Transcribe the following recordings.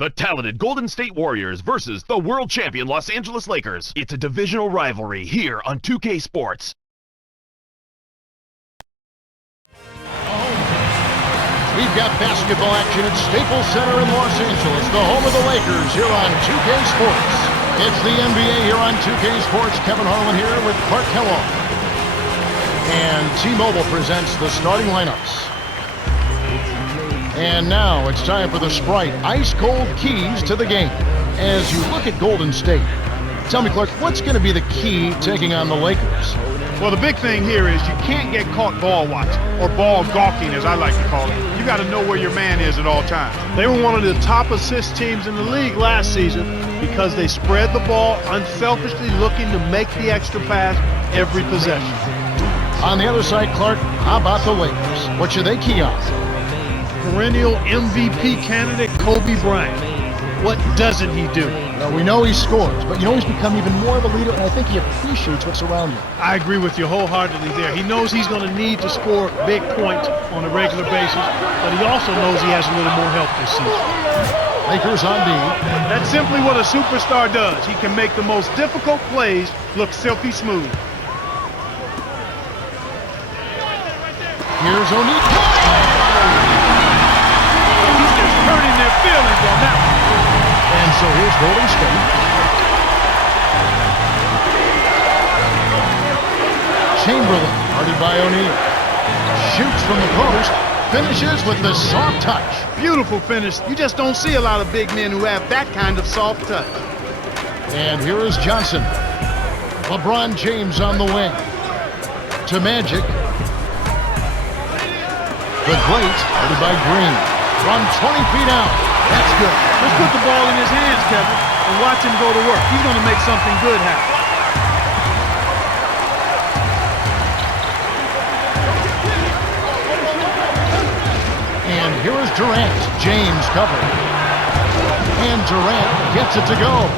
The talented Golden State Warriors versus the world champion Los Angeles Lakers. It's a divisional rivalry here on 2K Sports. We've got basketball action at Staples Center in Los Angeles, the home of the Lakers, here on 2K Sports. It's the NBA here on 2K Sports. Kevin Harlan here with Clark Kellogg. And T-Mobile presents the starting lineups. And now it's time for the Sprite ice-cold keys to the game. As you look at Golden State, tell me, Clark, what's going to be the key taking on the Lakers? Well, the big thing here is you can't get caught ball watching, or ball gawking, as I like to call it. You got to know where your man is at all times. They were one of the top assist teams in the league last season because they spread the ball, unselfishly looking to make the extra pass every possession. On the other side, Clark, how about the Lakers? What should they key on? Perennial MVP candidate Kobe Bryant. What doesn't he do? Well, we know he scores, but he's become even more of a leader, and I think he appreciates what's around him. I agree with you wholeheartedly there. He knows he's going to need to score big points on a regular basis, but he also knows he has a little more help this season. Lakers on D. That's simply what a superstar does. He can make the most difficult plays look silky smooth. Here's O'Neal. He's just hurting their feelings on that one. And so here's Golden State. Chamberlain, guarded by O'Neal. Shoots from the post, finishes with the soft touch. Beautiful finish. You just don't see a lot of big men who have that kind of soft touch. And here is Johnson. LeBron James on the wing. To Magic. The great, guarded by Green. From 20 feet out. That's good. Just put the ball in his hands, Kevin, and watch him go to work. He's going to make something good happen. And here is Durant. James covering. And Durant gets it to go.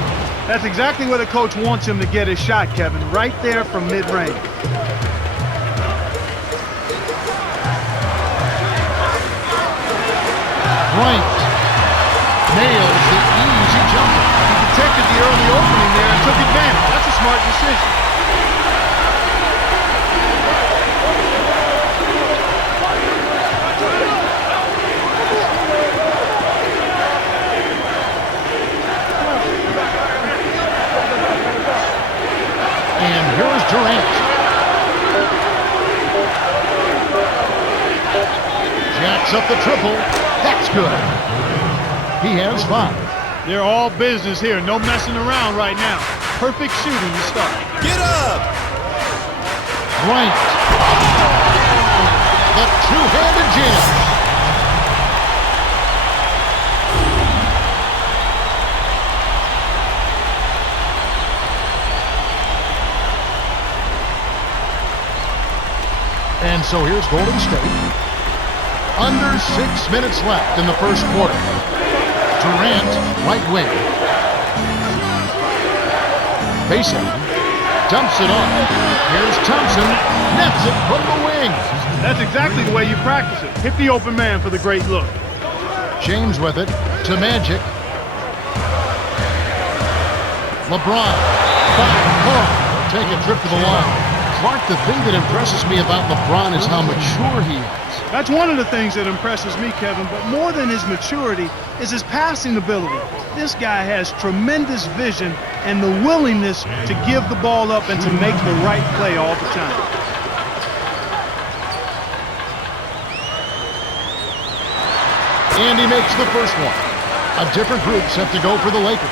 That's exactly where the coach wants him to get his shot, Kevin, right there from mid-range. Bryant nails the easy jumper. He protected the early opening there and took advantage. That's a smart decision. And here's Durant. Jacks up the triple. That's good. He has 5. They're all business here. No messing around right now. Perfect shooting to start. Get up! Bryant. The two-handed jam. And so here's Golden State. Under 6 minutes left in the first quarter. Durant, right wing. Basin dumps it off. Here's Thompson, nets it from the wing. That's exactly the way you practice it. Hit the open man for the great look. James with it to Magic. LeBron, 5-4. Take a trip to the line. Clark, the thing that impresses me about LeBron is how mature he is. That's one of the things that impresses me, Kevin, but more than his maturity is his passing ability. This guy has tremendous vision and the willingness to give the ball up and to make the right play all the time. And he makes the first one. A different group set to go for the Lakers.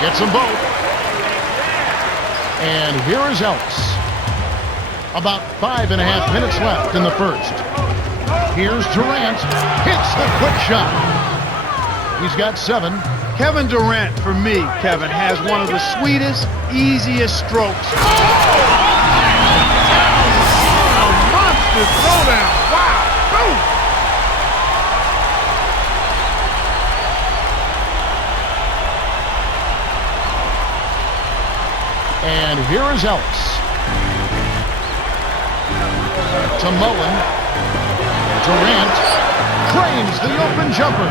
Gets them both. And here is Ellis. About 5.5 minutes left in the first. Here's Durant. Hits the quick shot. He's got 7. Kevin Durant, for me, Kevin, has one of the sweetest, easiest strokes. A monster throwdown. Wow. Boom. And here is Ellis. To Mullen. Durant drains the open jumper.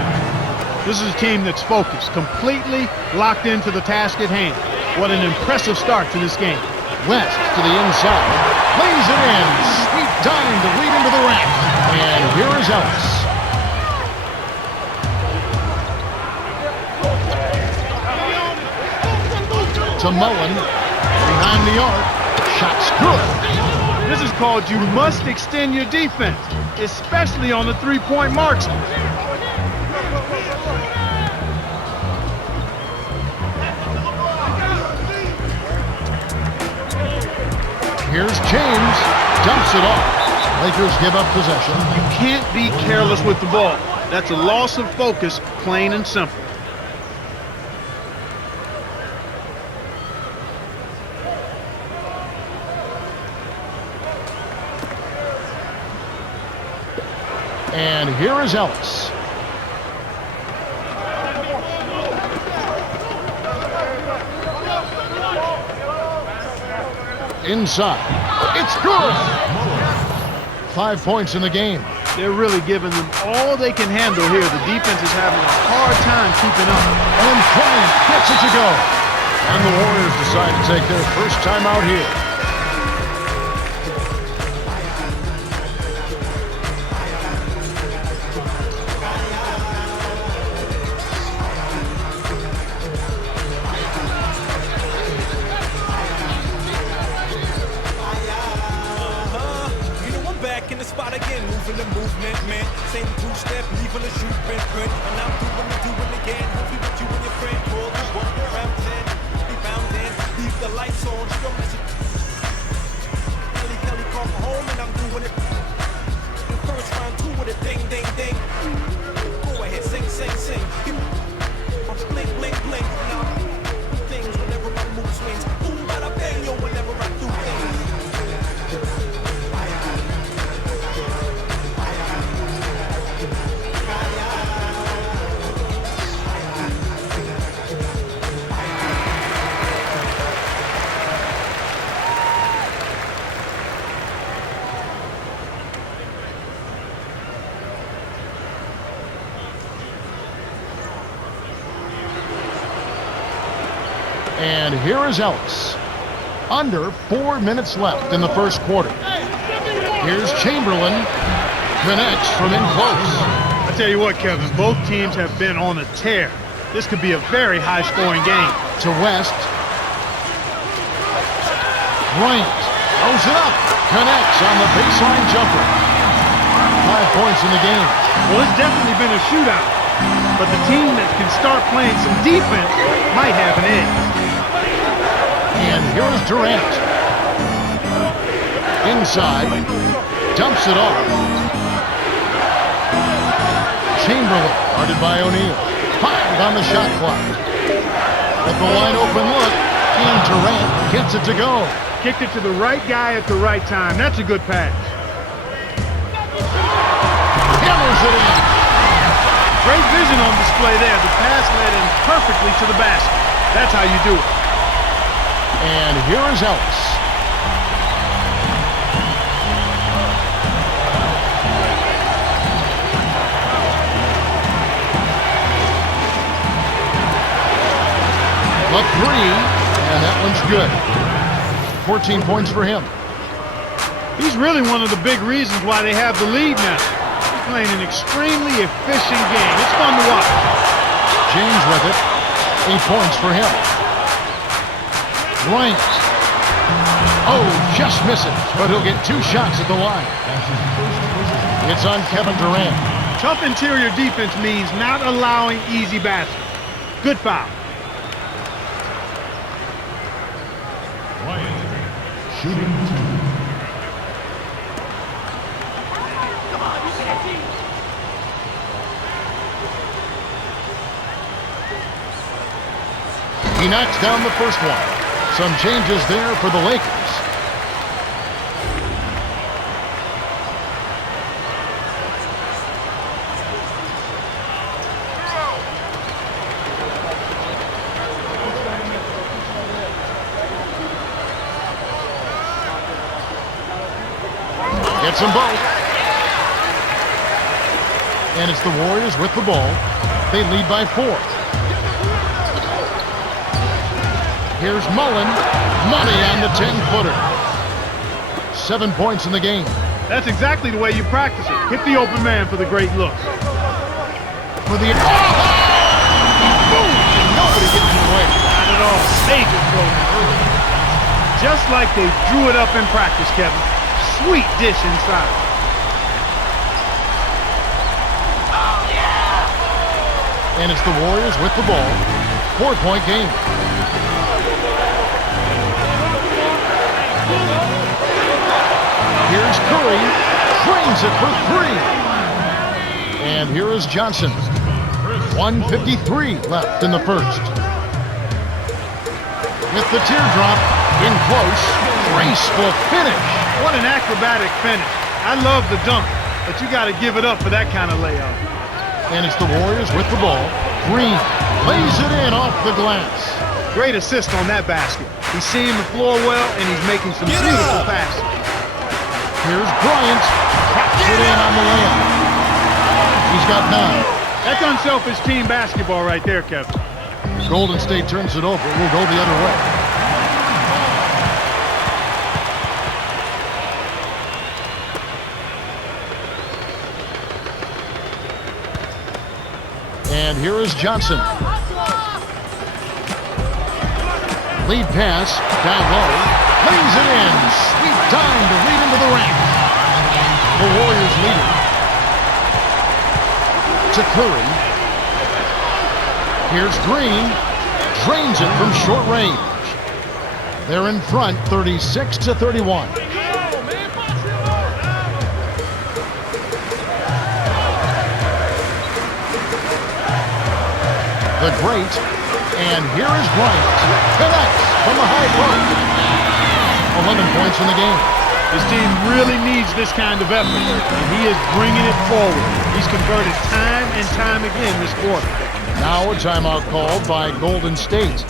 This is a team that's focused, completely locked into the task at hand. What an impressive start to this game. West to the inside. Lays it in. Sweet dime to lead into the rack. And here is Ellis. To Mullen. Behind the arc. Shot's good. This is called you must extend your defense, especially on the three-point marksman. Here's James. Dumps it off. Lakers give up possession. You can't be careless with the ball. That's a loss of focus, plain and simple. And here is Ellis. Inside. It's good. 5 points in the game. They're really giving them all they can handle here. The defense is having a hard time keeping up. And Bryant gets it to go. And the Warriors decide to take their first time out here. Same two-step, leaving a shoot print, and I'm doing it again. Hopefully with you and your friend, pull this one around 10. Be bound in, leave the lights on, show me some. Kelly called me home and I'm doing it. The first round, 2 with a ding, ding, ding. Go ahead, sing. Blink, blink, blink. Now, do things whenever my mood swings. Boom, bada, bang, yo, whenever I do things. And here is Ellis. Under 4 minutes left in the first quarter. Here's Chamberlain. Connects from in close. I tell you what, Kevin, both teams have been on a tear. This could be a very high-scoring game. To West. Bryant throws it up. Connects on the baseline jumper. 5 points in the game. Well, it's definitely been a shootout. But the team that can start playing some defense might have an edge. And here is Durant. Inside. Dumps it off. Chamberlain, guarded by O'Neal. 5 on the shot clock. With the wide open look, and Durant gets it to go. Kicked it to the right guy at the right time. That's a good pass. Hammers it in. Great vision on display there. The pass led him perfectly to the basket. That's how you do it. And here is Ellis. A 3, and that one's good. 14 points for him. He's really one of the big reasons why they have the lead now. He's playing an extremely efficient game. It's fun to watch. James with it. 8 points for him. Bryant. Oh, just misses, but he'll get 2 shots at the line. It's on Kevin Durant. Tough interior defense means not allowing easy baskets. Good foul. Shooting 2. He knocks down the first one. Some changes there for the Lakers. Gets them both. And it's the Warriors with the ball. They lead by 4. Here's Mullen. Money on the 10-footer. 7 points in the game. That's exactly the way you practice it. Hit the open man for the great look. For the... Boom! Nobody gets in the way. Not at all. Major throw early. Just like they drew it up in practice, Kevin. Sweet dish inside. And it's the Warriors with the ball. 4-point game. Here's Curry. Drains it for 3. And here is Johnson. 1:53 left in the first. With the teardrop in close. Graceful finish. What an acrobatic finish. I love the dunk, but you got to give it up for that kind of layup. And it's the Warriors with the ball. Green lays it in off the glass. Great assist on that basket. He's seeing the floor well, and he's making some beautiful passes. Here's Bryant. Traps it in on the layup. He's got 9. That's unselfish team basketball right there, Kevin. Golden State turns it over. We'll go the other way. And here is Johnson. Lead pass, down low, lays it in. Sweet time to lead into the rack. The Warriors lead it. To Curry. Here's Green. Drains it from short range. They're in front, 36-31. The great, and here is Bryant. Connects from the high post. 11 points in the game. This team really needs this kind of effort, and he is bringing it forward. He's converted time and time again this quarter. Now a timeout called by Golden State.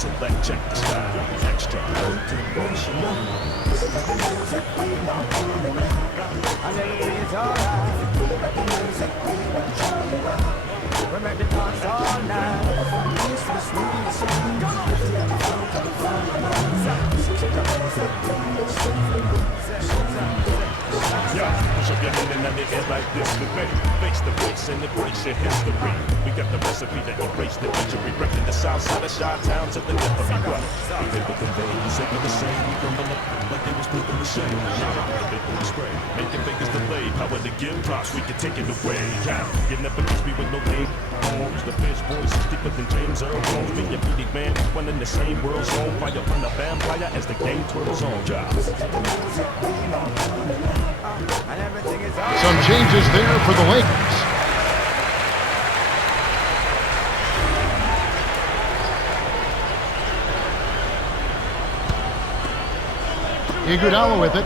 Like this debate, face the face and embrace your history. We got the recipe to erase the injury. Repping the south side of Chi-Town to the left of me. What? They were conveying, said the same. We rumble up like they was moving the same. They put the spray, making Vegas delay. Power to give props, we can take it away. Yeah, you never catch me with no name. The fish voice is deeper than James Earl Jones. Me and Petey Man, one in the same world zone. Fire upon the vampire as the game twirls on. Yeah. Some changes there for the Lakers. Iguodala with it.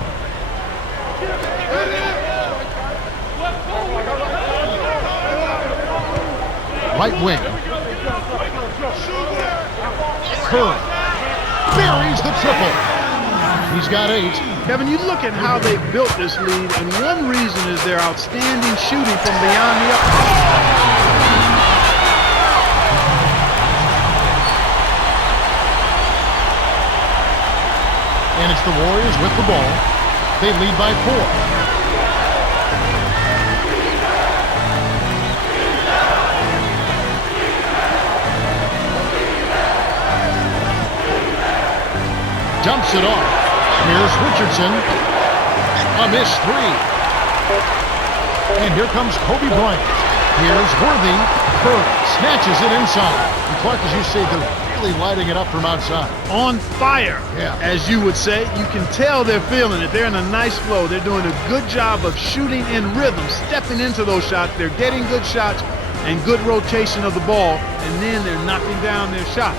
Right wing. Curry buries the triple. He's got 8. Kevin, you look at how they built this lead, and one reason is their outstanding shooting from beyond the arc. And it's the Warriors with the ball. They lead by 4. Dumps it off. Here's Richardson. A missed 3. And here comes Kobe Bryant. Here's Worthy. Curry snatches it inside. And Clark, as you say, they're really lighting it up from outside. On fire, Yeah. as you would say. You can tell they're feeling it. They're in a nice flow. They're doing a good job of shooting in rhythm, stepping into those shots. They're getting good shots and good rotation of the ball, and then they're knocking down their shots.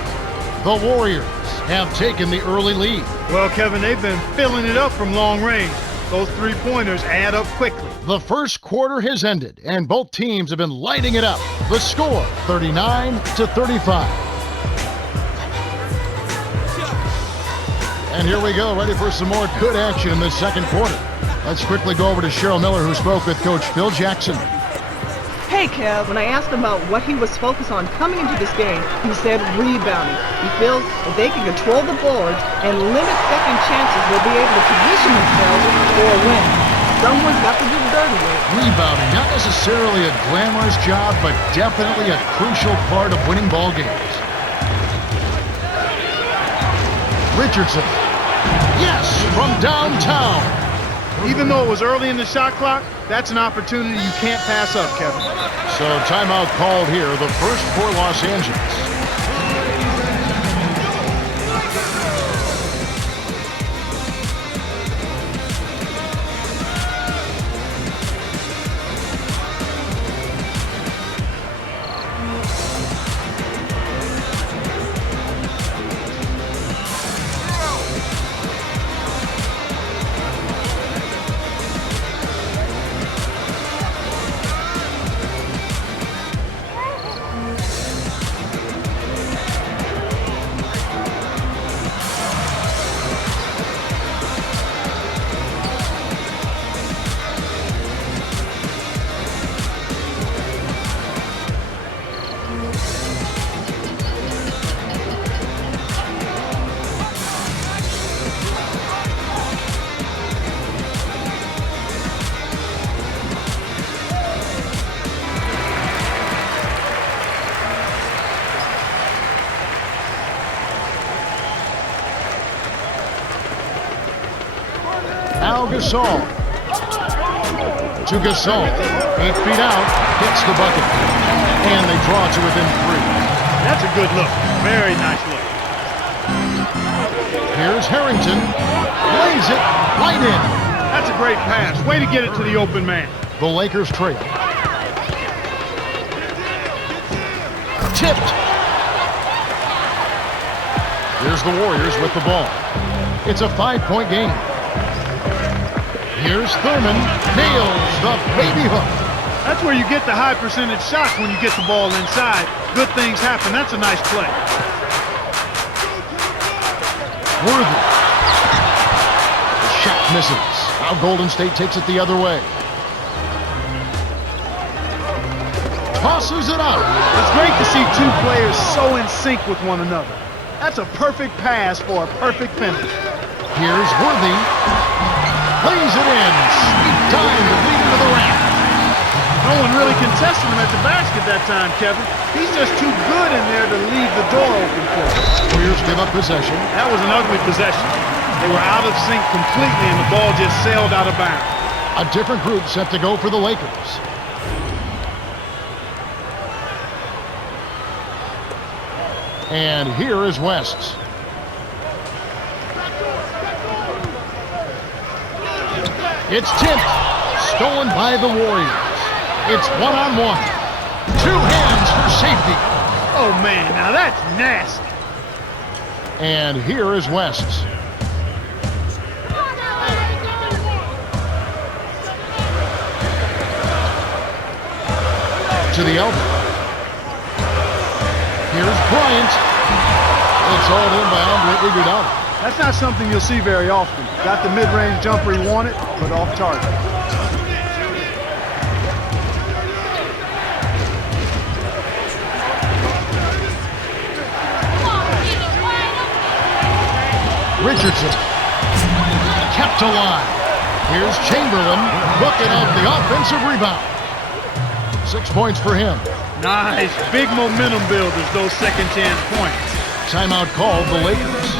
The Warriors have taken the early lead. Well, Kevin, they've been filling it up from long range. Those three-pointers add up quickly. The first quarter has ended, and both teams have been lighting it up. The score, 39-35. And here we go, ready for some more good action in the second quarter. Let's quickly go over to Cheryl Miller, who spoke with Coach Phil Jackson. Hey, Kev, when I asked him about what he was focused on coming into this game, he said rebounding. He feels if they can control the boards and limit second chances, they'll be able to position themselves for a win. Someone's got to do the dirty work. Rebounding, not necessarily a glamorous job, but definitely a crucial part of winning ball games. Richardson. Yes, from downtown. Even though it was early in the shot clock, that's an opportunity you can't pass up, Kevin. So timeout called here, the first for Los Angeles. Now Gasol. To Gasol. 8 feet out. Hits the bucket. And they draw to within 3. That's a good look. Very nice look. Here's Harrington. Lays it right in. That's a great pass. Way to get it to the open man. The Lakers trail. Tipped. Here's the Warriors with the ball. It's a 5-point game. Here's Thurman. Nails the baby hook. That's where you get the high percentage shots when you get the ball inside. Good things happen. That's a nice play. Worthy. The shot misses. Now Golden State takes it the other way. Tosses it out. It's great to see two players so in sync with one another. That's a perfect pass for a perfect finish. Here's Worthy. Plays it in. Sweet time to lead into the rack. No one really contested him at the basket that time, Kevin. He's just too good in there to leave the door open for him. Warriors give up possession. That was an ugly possession. They were out of sync completely and the ball just sailed out of bounds. A different group set to go for the Lakers. And here is West. It's tipped. Stolen by the Warriors. It's one-on-one. 2 hands for safety. Oh, man, now that's nasty. And here is West. To the elbow. Here's Bryant. It's hauled in by Andre Iguodala. That's not something you'll see very often. Got the mid-range jumper he wanted, but off target. Richardson. Kept alive. Here's Chamberlain looking at the offensive rebound. 6 points for him. Nice. Big momentum builders, those second chance points. Timeout called the Lakers.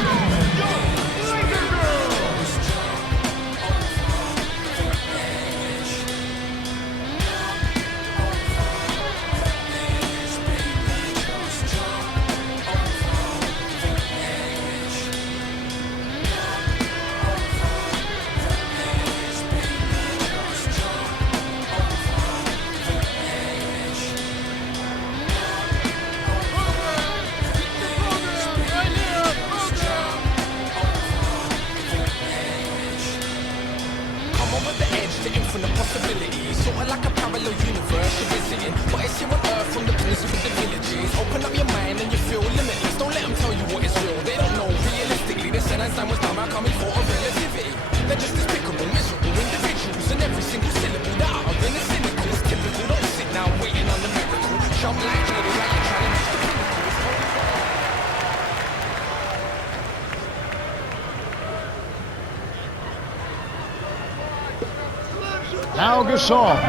Now Gasol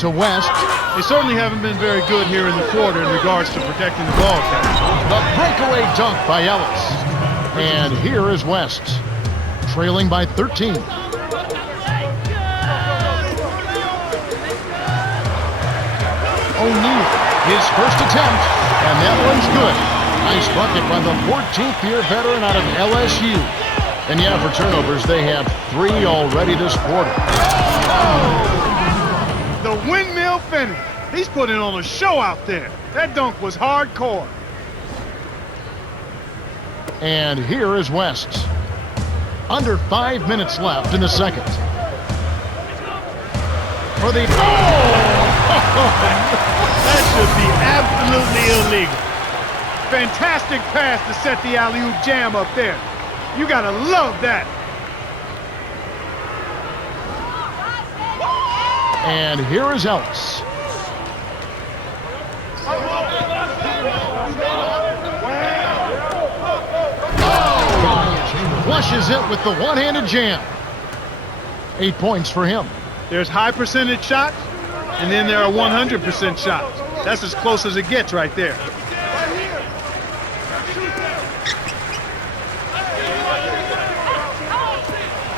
to West. They certainly haven't been very good here in the quarter in regards to protecting the ball carrier. The breakaway dunk by Ellis. And here is West, trailing by 13. O'Neal, his first attempt, and that one's good. Nice bucket by the 14th-year veteran out of LSU. And yeah, for turnovers, they have 3 already this quarter. The windmill finish. He's putting on a show out there. That dunk was hardcore. And here is West. Under 5 minutes left in the second. For the... That should be absolutely illegal. Fantastic pass to set the alley-oop jam up there. You gotta love that. And here is Ellis. Flushes it with the one-handed jam. 8 points for him. There's high percentage shots, and then there are 100% shots. That's as close as it gets right there.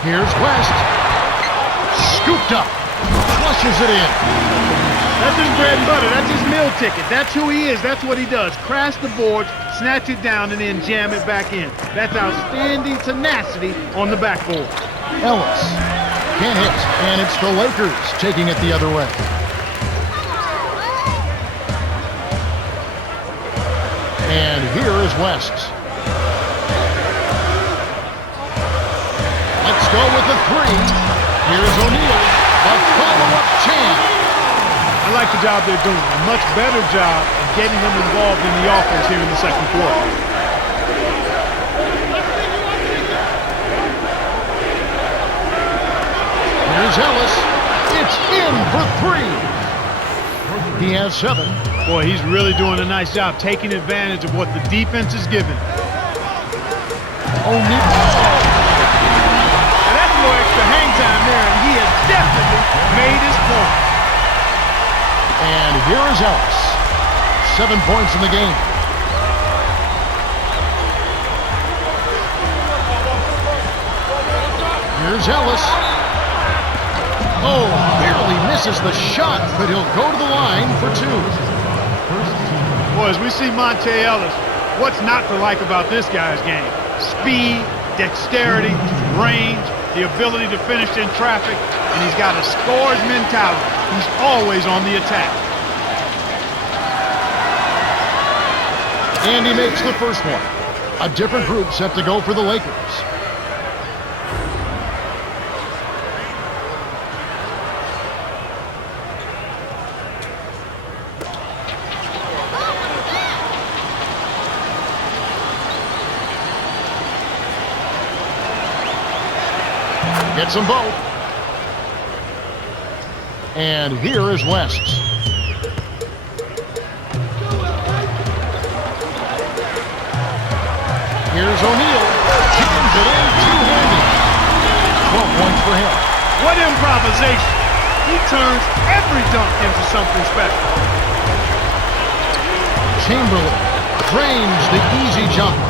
Here's West. Scooped up. Flushes it in. That's his bread and butter. That's his meal ticket. That's who he is. That's what he does. Crash the boards, snatch it down, and then jam it back in. That's outstanding tenacity on the backboard. Ellis can't hit, and it's the Lakers taking it the other way. And here is West. Let's go with the 3. Here's O'Neal. A follow-up jam. I like the job they're doing. A much better job of getting him involved in the offense here in the second quarter. Here's Ellis. It's in for 3. He has 7. Boy, he's really doing a nice job taking advantage of what the defense is giving. O'Neal. Now that's more extra hang time there, and he has definitely made his point. And here is Ellis. 7 points in the game. Here's Ellis. Oh, barely misses the shot, but he'll go to the line for 2. Boy, as we see Monte Ellis, what's not to like about this guy's game? Speed, dexterity, range, the ability to finish in traffic, and he's got a scorer's mentality. He's always on the attack. And he makes the first one. A different group set to go for the Lakers. Gets them both. And here is West. Here's O'Neal. Jams it in two-handed. 12 points for him. What improvisation. He turns every dunk into something special. Chamberlain drains the easy jumper.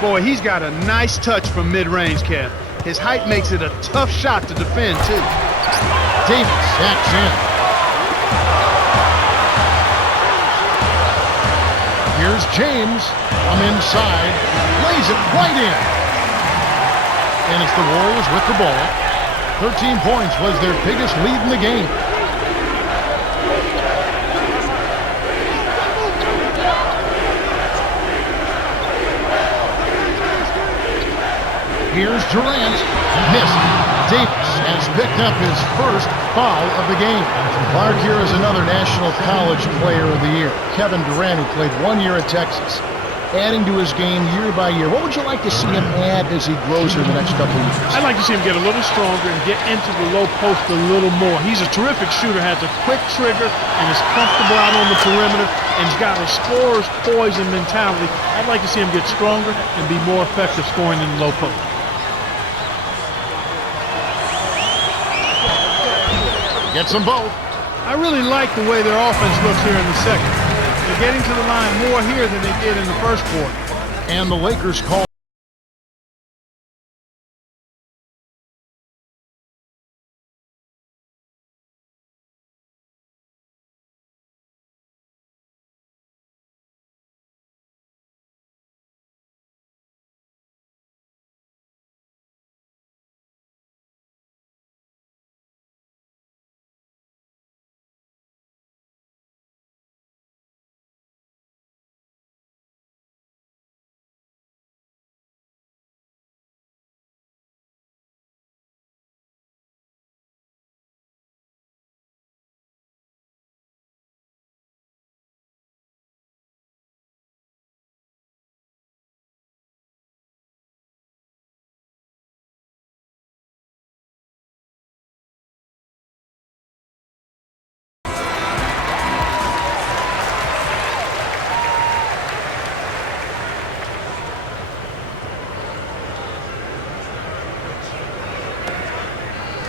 Boy, he's got a nice touch from mid-range, Kev. His height makes it a tough shot to defend, too. Davis backs in. Here's James. From inside. Lays it right in. And it's the Warriors with the ball. 13 points was their biggest lead in the game. Here's Durant. Missed. Davis has picked up his first foul of the game. Clark here is another National College Player of the Year. Kevin Durant, who played 1 year at Texas, adding to his game year by year. What would you like to see him add as he grows here in the next couple of years? I'd like to see him get a little stronger and get into the low post a little more. He's a terrific shooter, has a quick trigger, and is comfortable out on the perimeter, and he's got a scorer's poise and mentality. I'd like to see him get stronger and be more effective scoring in the low post. Gets them both. I really like the way their offense looks here in the second. They're getting to the line more here than they did in the first quarter. And the Lakers call.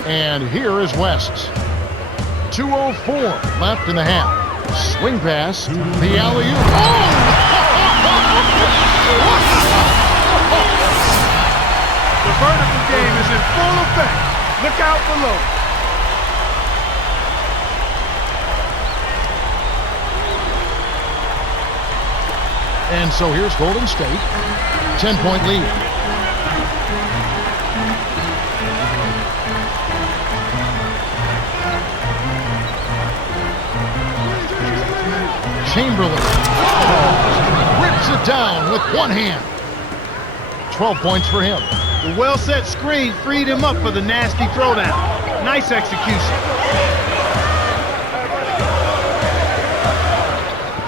And here is West. 2:04 left in the half. Swing pass. The alley-oop. Oh! The vertical game is in full effect. Look out below. And so here's Golden State. 10-point lead. Chamberlain rips it down with one hand. 12 points for him. The well-set screen freed him up for the nasty throwdown. Nice execution.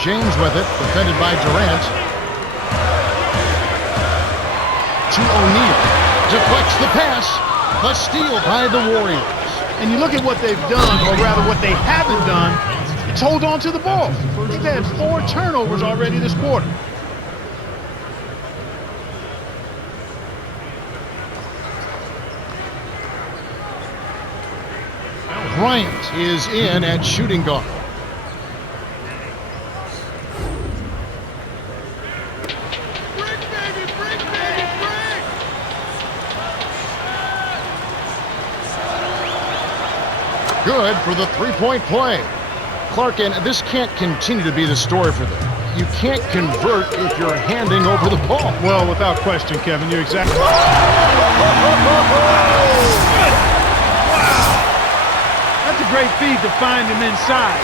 James with it, defended by Durant. To O'Neal. Deflects the pass. The steal by the Warriors. And you look at what they've done, or rather what they haven't done, it's hold on to the ball. They've had 4 turnovers already this quarter. Bryant is in at shooting guard. Good for the three-point play. Clark, and this can't continue to be the story for them. You can't convert if you're handing over the ball. Well, without question, Kevin, you're exactly... Wow! That's a great feed to find him inside.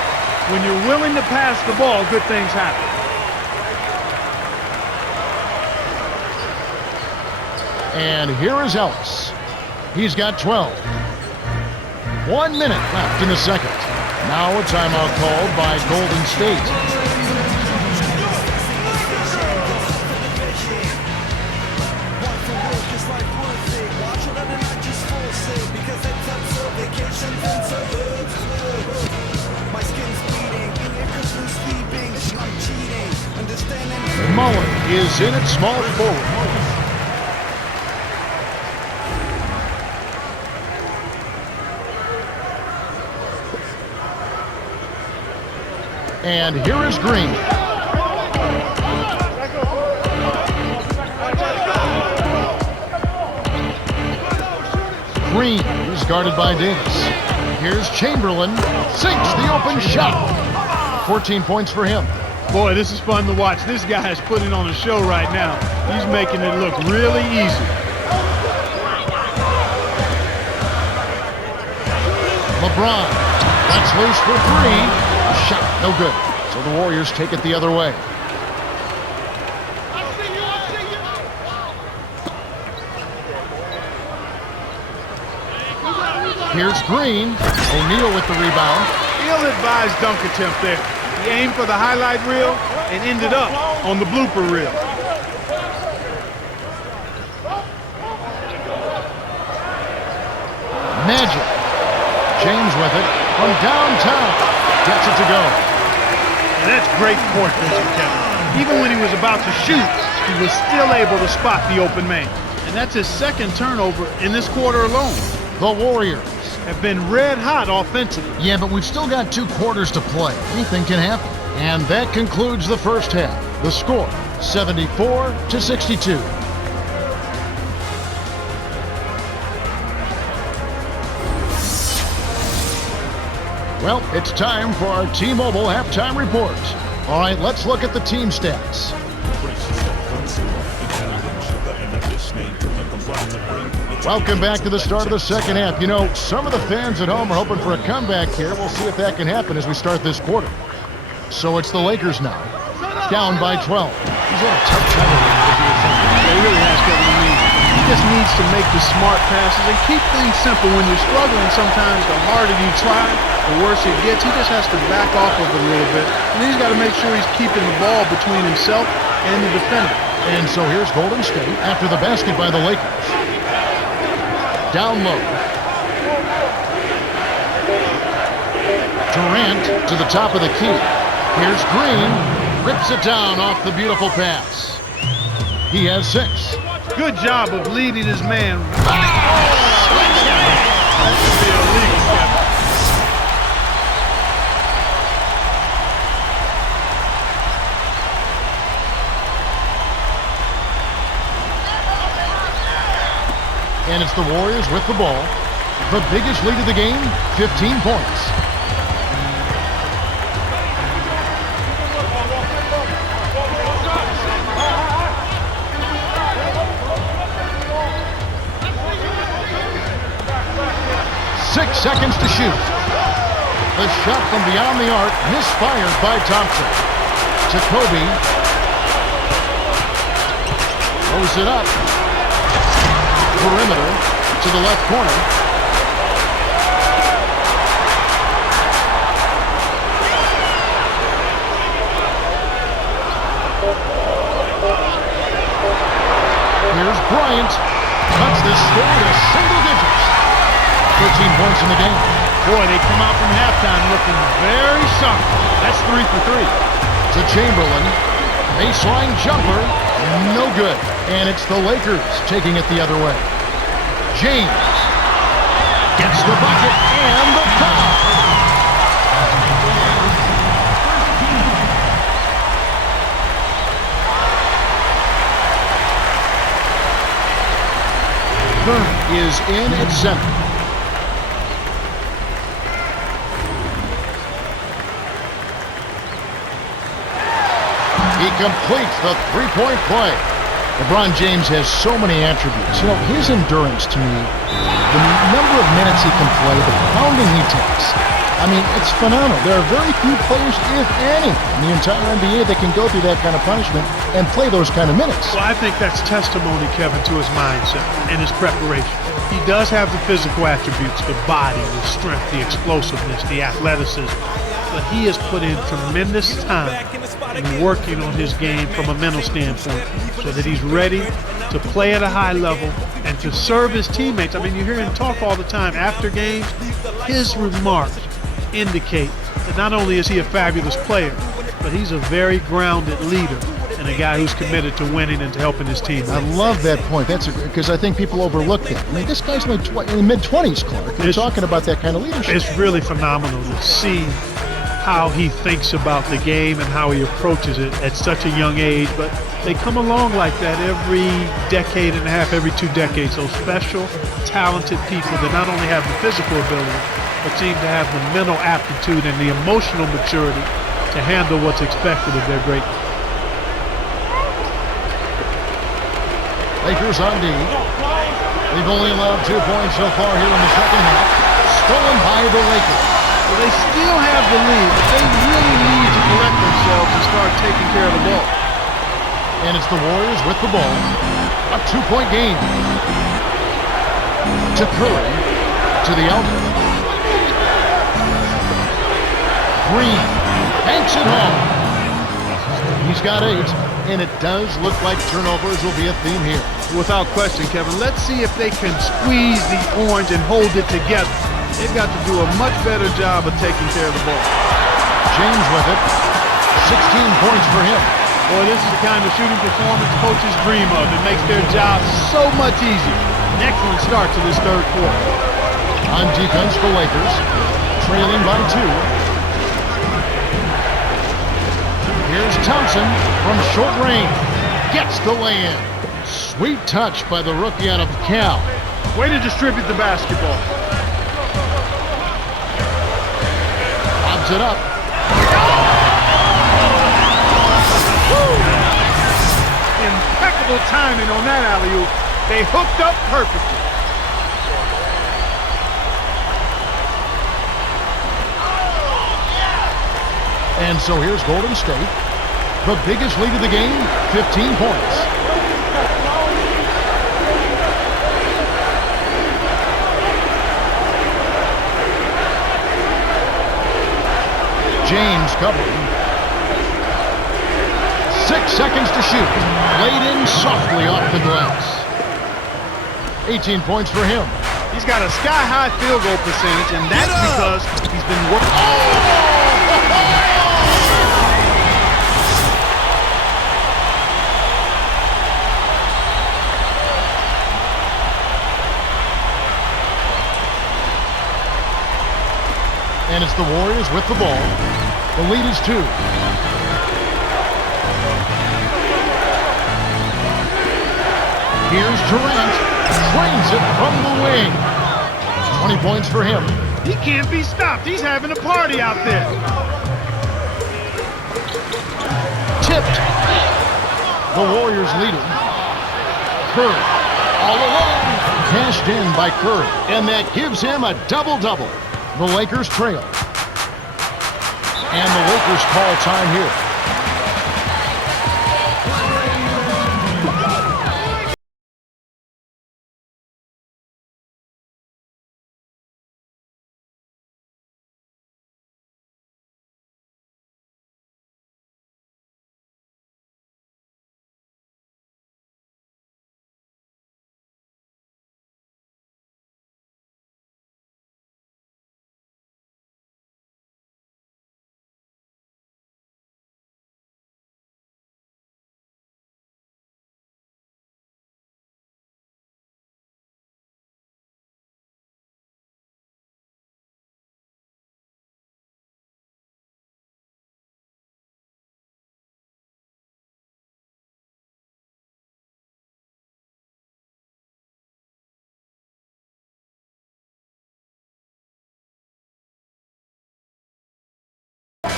When you're willing to pass the ball, good things happen. And here is Ellis. He's got 12. 1 minute left in the second. Now a timeout called by Golden State. Mullen is in at small forward. And here is Green. Green is guarded by Davis. Here's Chamberlain. Sinks the open shot. 14 points for him. Boy, this is fun to watch. This guy is putting on a show right now. He's making it look really easy. LeBron. That's loose for 3. Shot, no good. So the Warriors take it the other way. Here's Green. O'Neal with the rebound. Ill-advised dunk attempt there. He aimed for the highlight reel and ended up on the blooper reel. Magic. James with it from downtown. Gets it to go. And that's great court vision, Kevin. Even when he was about to shoot, he was still able to spot the open man. And that's his second turnover in this quarter alone. The Warriors have been red hot offensively. Yeah, but we've still got 2 quarters to play. Anything can happen. And that concludes the first half. The score, 74-62. Well, it's time for our T-Mobile halftime report. All right, let's look at the team stats. Welcome back to the start of the second half. You know, some of the fans at home are hoping for a comeback here. We'll see if that can happen as we start this quarter. So it's the Lakers now, down by 12. He's had a tough time of it. He really has, Kevin. I mean, he just needs to make the smart passes and keep things simple. When you're struggling, sometimes the harder you try, the worse it gets. He just has to back off of it a little bit. And then he's got to make sure he's keeping the ball between himself and the defender. And so here's Golden State after the basket by the Lakers. Down low. Durant to the top of the key. Here's Green. Rips it down off the beautiful pass. He has 6. Good job of leading his man. That should be illegal, Kevin. And it's the Warriors with the ball. The biggest lead of the game, 15 points. Six seconds to shoot. The shot from beyond the arc, misfired by Thompson. Jacoby throws it up. Perimeter to the left corner. Here's Bryant. Cuts this score to single digits. 13 points in the game. Boy, they come out from halftime looking very sharp. That's 3 for 3. To Chamberlain. Baseline jumper. No good. And it's the Lakers taking it the other way. James gets the bucket and the foul. Burn is in at center. He completes the three-point play. LeBron James has so many attributes. You know, his endurance to me, the number of minutes he can play, the pounding he takes, I mean, it's phenomenal. There are very few players, if any, in the entire NBA that can go through that kind of punishment and play those kind of minutes. Well, I think that's testimony, Kevin, to his mindset and his preparation. He does have the physical attributes, the body, the strength, the explosiveness, the athleticism. But he has put in tremendous time in working on his game from a mental standpoint so that he's ready to play at a high level and to serve his teammates. I mean, you hear him talk all the time after games. His remarks indicate that not only is he a fabulous player, but he's a very grounded leader and a guy who's committed to winning and to helping his team. I love that point. That's because I think people overlook that. I mean, this guy's in the mid-20s, Clark. We're talking about that kind of leadership. It's really phenomenal to see how he thinks about the game and how he approaches it at such a young age. But they come along like that every decade and a half, every 2 decades. Those special, talented people that not only have the physical ability, but seem to have the mental aptitude and the emotional maturity to handle what's expected of their greatness. Lakers on D. They've only allowed 2 points so far here in the second half. Stolen by the Lakers. Well, they still have the lead, but they really need to correct themselves and start taking care of the ball. And it's the Warriors with the ball. A 2-point game. To Curry. To the elbow. Green banks it home. He's got 8, and it does look like turnovers will be a theme here. Without question, Kevin. Let's see if they can squeeze the orange and hold it together. They've got to do a much better job of taking care of the ball. James with it. 16 points for him. Boy, this is the kind of shooting performance coaches dream of. It makes their job so much easier. An excellent start to this third quarter. On defense, the Lakers, trailing by 2. Here's Thompson from short range. Gets the lay-in. Sweet touch by the rookie out of Cal. Way to distribute the basketball. Lobs it up. Impeccable timing on that alley-oop. They hooked up perfectly. And so here's Golden State. The biggest lead of the game, 15 points. James covering. 6 seconds to shoot. Laid in softly off the glass. 18 points for him. He's got a sky-high field goal percentage, and that's because he's been working. And it's the Warriors with the ball. The lead is 2. Here's Durant. Trains it from the wing. 20 points for him. He can't be stopped. He's having a party out there. Tipped. The Warriors leading. Curry all alone. Cashed in by Curry. And that gives him a double-double. The Lakers trail. And the Lakers call time here.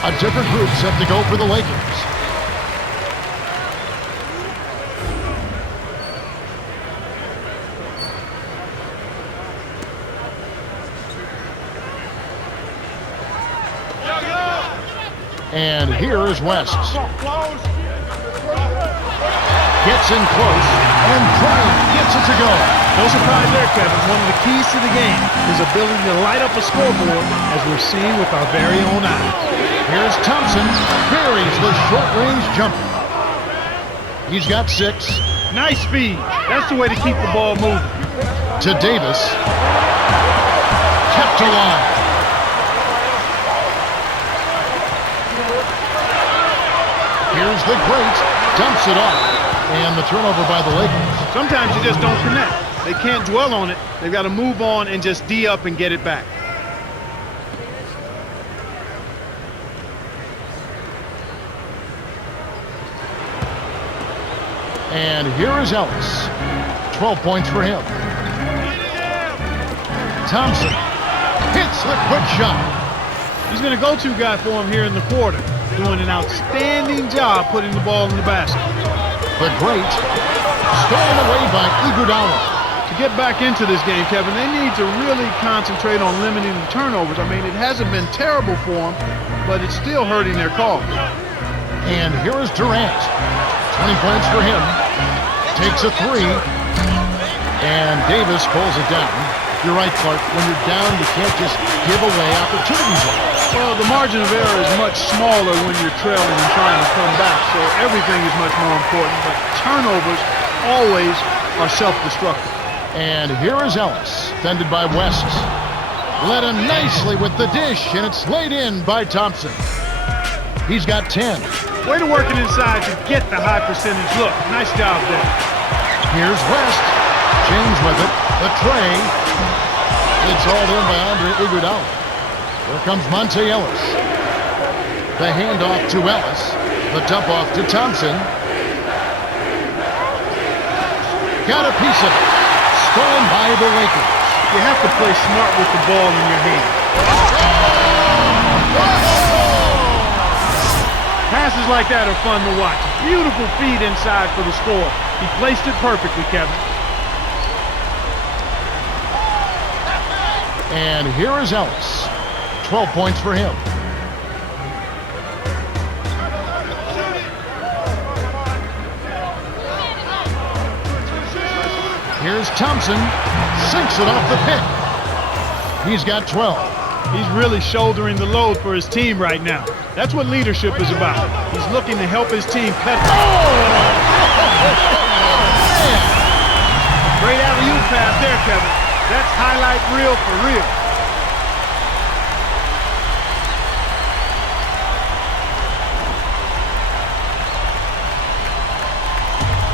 A different group set to go for the Lakers. And here is West. Gets in close, and Bryant gets it to go. No surprise there, Kevin. One of the keys to the game, his ability to light up a scoreboard, as we're seeing with our very own eyes. Here's Thompson, buries the short-range jumper. He's got 6. Nice speed. That's the way to keep the ball moving. To Davis. Kept alive. Here's the great. Dumps it off. And the turnover by the Lakers. Sometimes you just don't connect. They can't dwell on it. They've got to move on and just D up and get it back. And here is Ellis. 12 points for him. Thompson hits the quick shot. He's been a go-to guy for him here in the quarter, doing an outstanding job putting the ball in the basket. The great, stolen away by Iguodala. To get back into this game, Kevin, they need to really concentrate on limiting the turnovers. I mean, it hasn't been terrible for them, but it's still hurting their cause. And here is Durant. 20 points for him. Takes a 3. And Davis pulls it down. You're right, Clark. When you're down, you can't just give away opportunities. Well, the margin of error is much smaller when you're trailing and trying to come back, so everything is much more important, but turnovers always are self-destructive. And here is Ellis, fended by West. Led him nicely with the dish, and it's laid in by Thompson. He's got 10. Way to work it inside to get the high percentage look. Nice job there. Here's West. James with it. The tray. It's hauled in by Andre Iguodala. Here comes Monte Ellis. The handoff to Ellis. The dump off to Thompson. Got a piece of it. Stolen by the Lakers. You have to play smart with the ball in your hand. Passes like that are fun to watch. Beautiful feed inside for the score. He placed it perfectly, Kevin. And here is Ellis. 12 points for him. Here's Thompson. Sinks it off the pick. He's got 12. He's really shouldering the load for his team right now. That's what leadership is about. He's looking to help his team cut. Great alley-oop pass there, Kevin. That's highlight reel for real.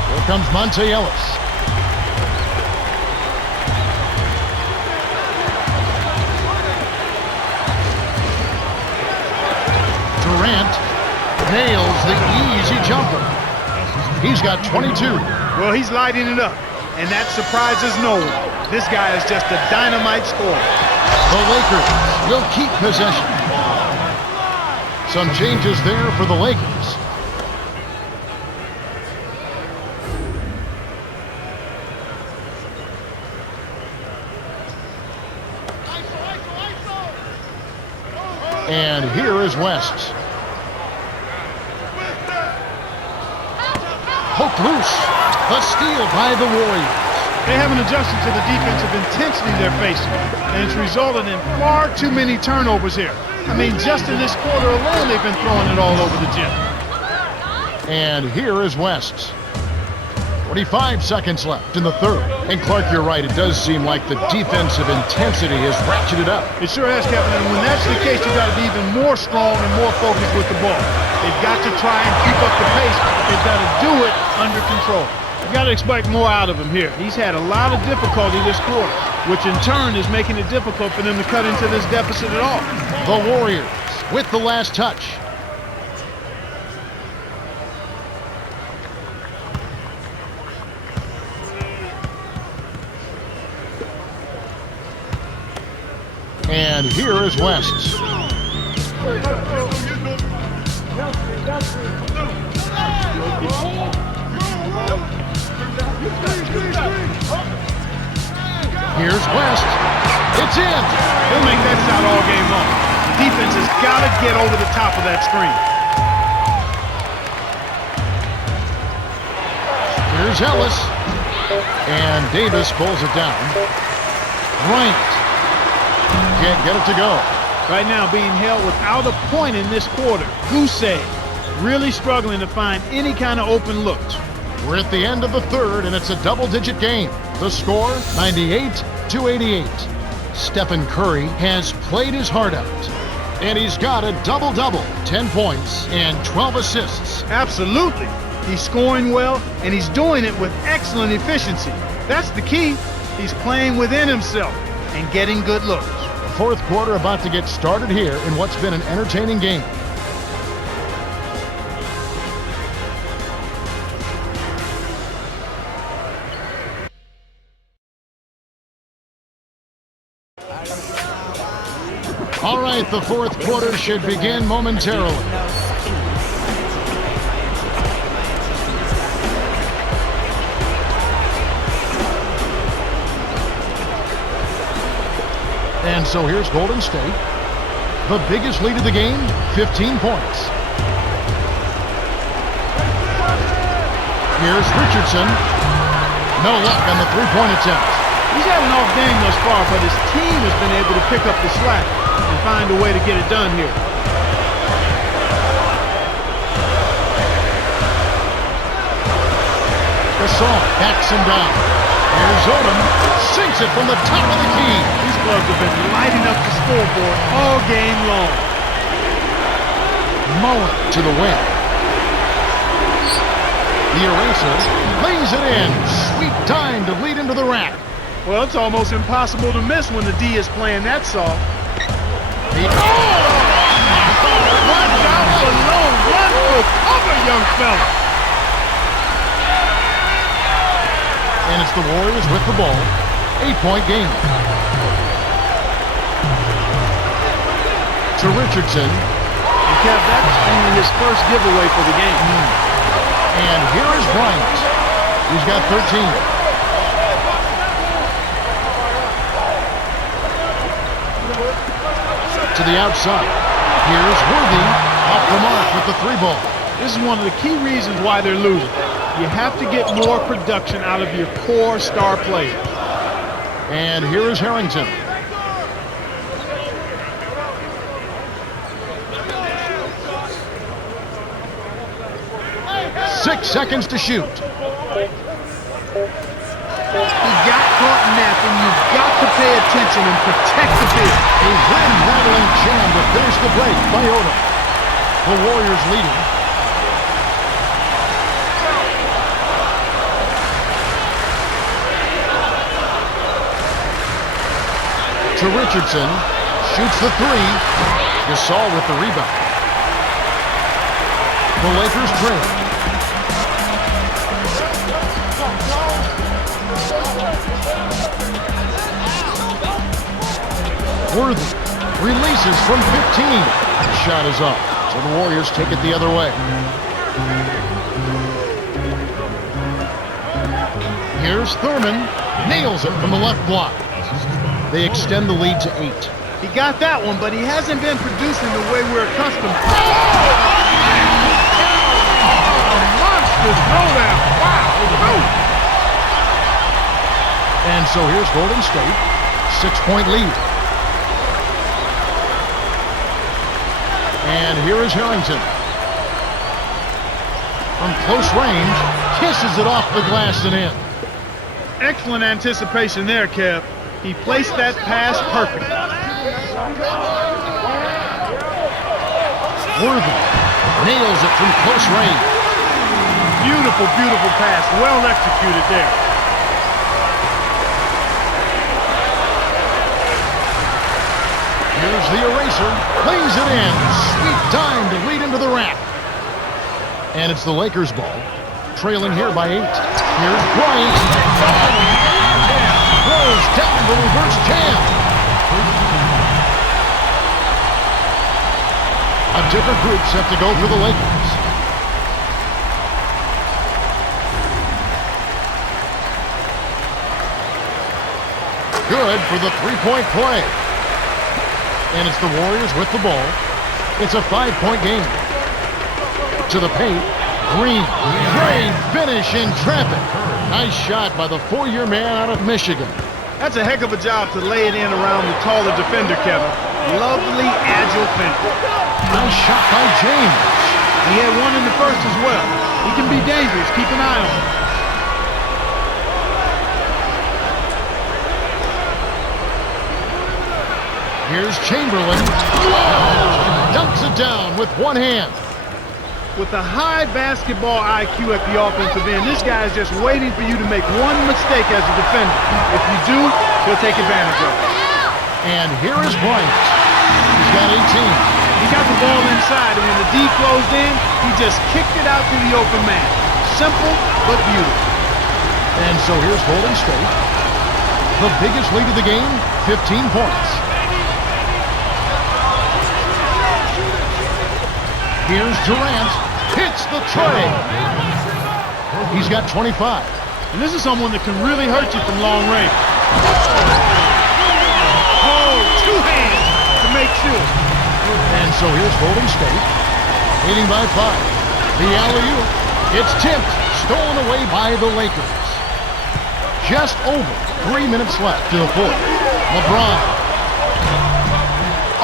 Here comes Monte Ellis. Durant nails the easy jumper. He's got 22. Well, he's lighting it up, and that surprises no one. This guy is just a dynamite scorer. The Lakers will keep possession. Some changes there for the Lakers. And here is West. Poked loose. A steal by the Warriors. They haven't adjusted to the defensive intensity they're facing, and it's resulted in far too many turnovers here. I mean, just in this quarter alone, they've been throwing it all over the gym. And here is West. 45 seconds left in the third. And Clark, you're right. It does seem like the defensive intensity has ratcheted up. It sure has, Kevin, and when that's the case, you've got to be even more strong and more focused with the ball. They've got to try and keep up the pace, but they've got to do it under control. You've got to expect more out of him here. He's had a lot of difficulty this quarter, which in turn is making it difficult for them to cut into this deficit at all. The Warriors with the last touch. And here is West. Here's West. It's in. He'll make that shot all game long. The defense has got to get over the top of that screen. Here's Ellis. And Davis pulls it down. Bryant can't get it to go. Right now being held without a point in this quarter. Goose egg. Really struggling to find any kind of open looks. We're at the end of the third, and it's a double-digit game. The score, 98-88. Stephen Curry has played his heart out, and he's got a double-double, 10 points and 12 assists. Absolutely. He's scoring well, and he's doing it with excellent efficiency. That's the key. He's playing within himself and getting good looks. The fourth quarter about to get started here in what's been an entertaining game. All right, the fourth quarter should begin momentarily. And so here's Golden State. The biggest lead of the game, 15 points. Here's Richardson. No luck on the three-point attempt. He's had an off game thus far, but his team has been able to pick up the slack and find a way to get it done here. Gasol backs him down. Here's Odom. Sinks it from the top of the key. These clubs have been lighting up the scoreboard all game long. Mullen to the wing. The eraser lays it in. Sweet time to lead into the rack. Well, it's almost impossible to miss when the D is playing that soft. Watch out below. Run for cover, young fella. And it's the Warriors with the ball. 8-point game. To Richardson. And Kev, that's only his first giveaway for the game. And here is Bryant. He's got 13. To the outside. Here's Worthy off the mark with the 3-ball. This is one of the key reasons why they're losing. You have to get more production out of your core star players. And here is Harrington. Six seconds to shoot. He got caught napping. You've got to pay attention and protect the bid. A rim-rattling jam to finish the break by Odom. The Warriors leading. To Richardson. Shoots the 3. Gasol with the rebound. The Lakers trail. Worthy releases from 15. The shot is up, so the Warriors take it the other way. Here's Thurman. Nails it from the left block. They extend the lead to 8. He got that one, but he hasn't been producing the way we're accustomed to. Monster throwdown. Wow. And so here's Golden State. 6-point lead. And here is Harrington. From close range, kisses it off the glass and in. Excellent anticipation there, Kev. He placed that pass perfect. Worthy nails it from close range. Beautiful, beautiful pass. Well executed there. Here's the eraser. Lays it in. Sweet time to lead into the rack. And it's the Lakers ball. Trailing here by 8. Here's Bryant. Throws down the reverse jam. A different group set to go for the Lakers. Good for the 3-point play. And it's the Warriors with the ball. It's a 5-point game. To the paint. Green. Great finish in traffic. Nice shot by the 4-year man out of Michigan. That's a heck of a job to lay it in around the taller defender, Kevin. Lovely, agile finish. Nice shot by James. He had one in the first as well. He can be dangerous. Keep an eye on him. Here's Chamberlain. Dunks it down with one hand. With a high basketball IQ at the offensive end, this guy is just waiting for you to make one mistake as a defender. If you do, he'll take advantage of it. And here is Bryant. He's got 18. He got the ball inside, and when the D closed in, he just kicked it out to the open man. Simple, but beautiful. And so here's Golden State. The biggest lead of the game, 15 points. Here's Durant. Hits the tray. He's got 25. And this is someone that can really hurt you from long range. Oh, 2 hands to make sure. And so here's Golden State. Leading by 5. The alley-oop. It's tipped. Stolen away by the Lakers. Just over 3 minutes left to the fourth. LeBron.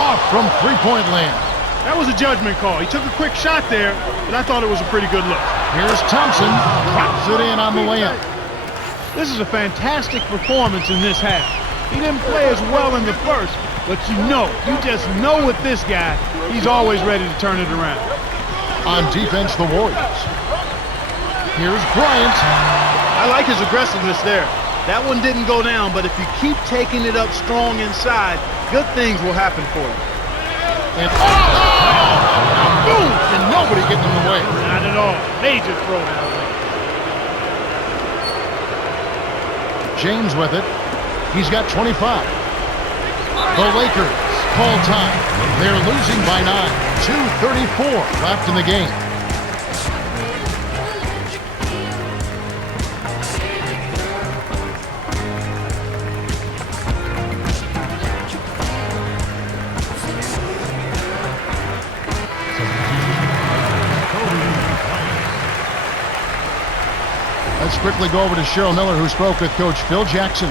Off from 3-point land. That was a judgment call. He took a quick shot there, but I thought it was a pretty good look. Here's Thompson. Drops it in on the layup. This is a fantastic performance in this half. He didn't play as well in the first, but you just know with this guy, he's always ready to turn it around. On defense, the Warriors. Here's Bryant. I like his aggressiveness there. That one didn't go down, but if you keep taking it up strong inside, good things will happen for you. And boom! And nobody getting in the way. Not at all. Major throw down. James with it. He's got 25. The Lakers call time. They're losing by 9. 2:34 left in the game. Let's quickly go over to Cheryl Miller, who spoke with Coach Phil Jackson.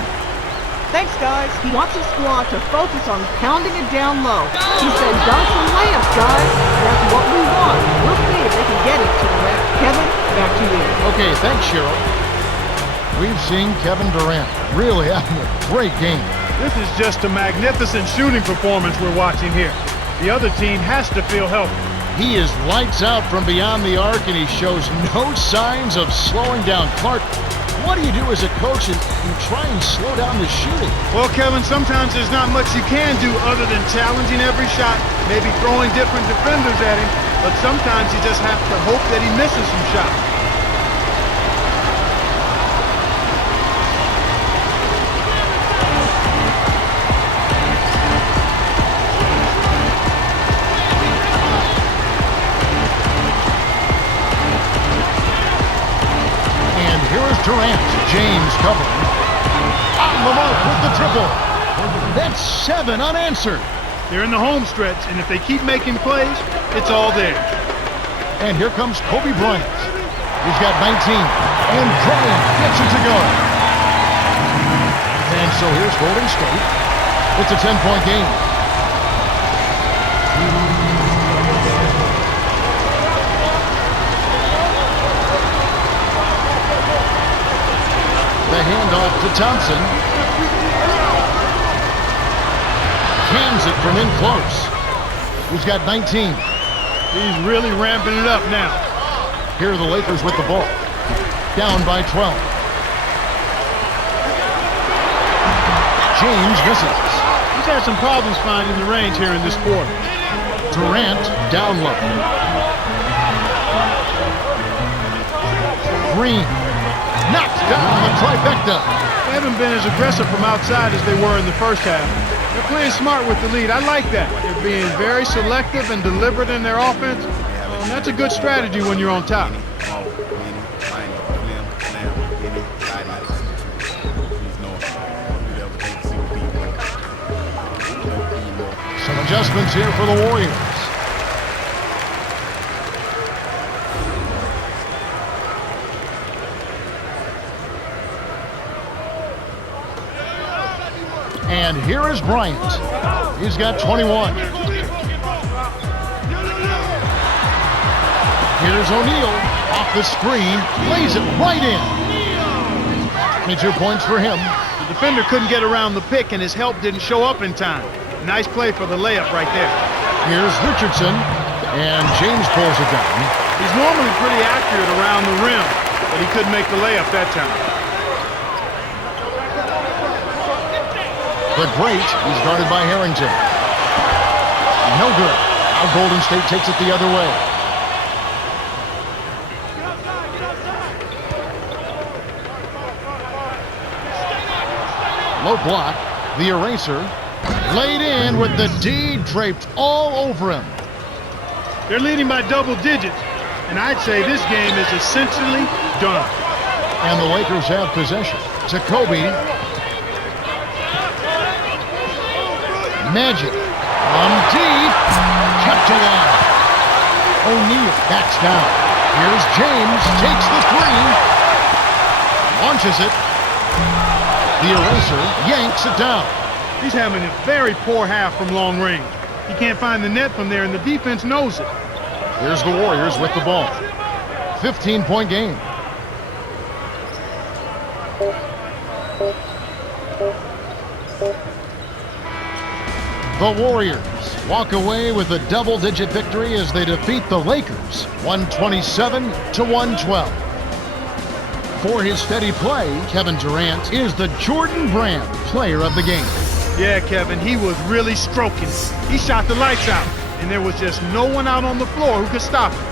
Thanks, guys. He wants his squad to focus on pounding it down low. He said, dunks and layups, guys. That's what we want. We'll see if they can get it to the net. Kevin, back to you. Okay, thanks, Cheryl. We've seen Kevin Durant really having a great game. This is just a magnificent shooting performance we're watching here. The other team has to feel healthy. He is lights out from beyond the arc, and he shows no signs of slowing down. Clark, what do you do as a coach and try and slow down the shooting? Well, Kevin, sometimes there's not much you can do other than challenging every shot, maybe throwing different defenders at him, but sometimes you just have to hope that he misses some shots. Durant, James covering. On the mark with the triple. That's 7 unanswered. They're in the home stretch, and if they keep making plays, it's all there. And here comes Kobe Bryant. He's got 19. And Bryant gets it to go. And so here's Golden State. It's a 10-point game. The handoff to Thompson. Cans it from in close. He's got 19. He's really ramping it up now. Here are the Lakers with the ball. Down by 12. James misses. He's had some problems finding the range here in this quarter. Durant down low. Green. Knocked down the trifecta. They haven't been as aggressive from outside as they were in the first half. They're playing smart with the lead. I like that. They're being very selective and deliberate in their offense. That's a good strategy when you're on top. Some adjustments here for the Warriors. And here is Bryant. He's got 21. Here's O'Neal off the screen, lays it right in. 22 points for him. The defender couldn't get around the pick, and his help didn't show up in time. Nice play for the layup right there. Here's Richardson, and James pulls it down. He's normally pretty accurate around the rim, but he couldn't make the layup that time. The great is guarded by Harrington. No good. Now Golden State takes it the other way. Low block. The eraser. Laid in with the D draped all over him. They're leading by double digits, and I'd say this game is essentially done. And the Lakers have possession. To Kobe. Magic from deep, kept alive. O'Neal backs down. Here's James, takes the three, launches it. The eraser yanks it down. He's having a very poor half from long range. He can't find the net from there, and the defense knows it. Here's the Warriors with the ball. 15-point game. The Warriors walk away with a double-digit victory as they defeat the Lakers 127-112. For his steady play, Kevin Durant is the Jordan Brand player of the game. Yeah, Kevin, he was really stroking. He shot the lights out, and there was just no one out on the floor who could stop him.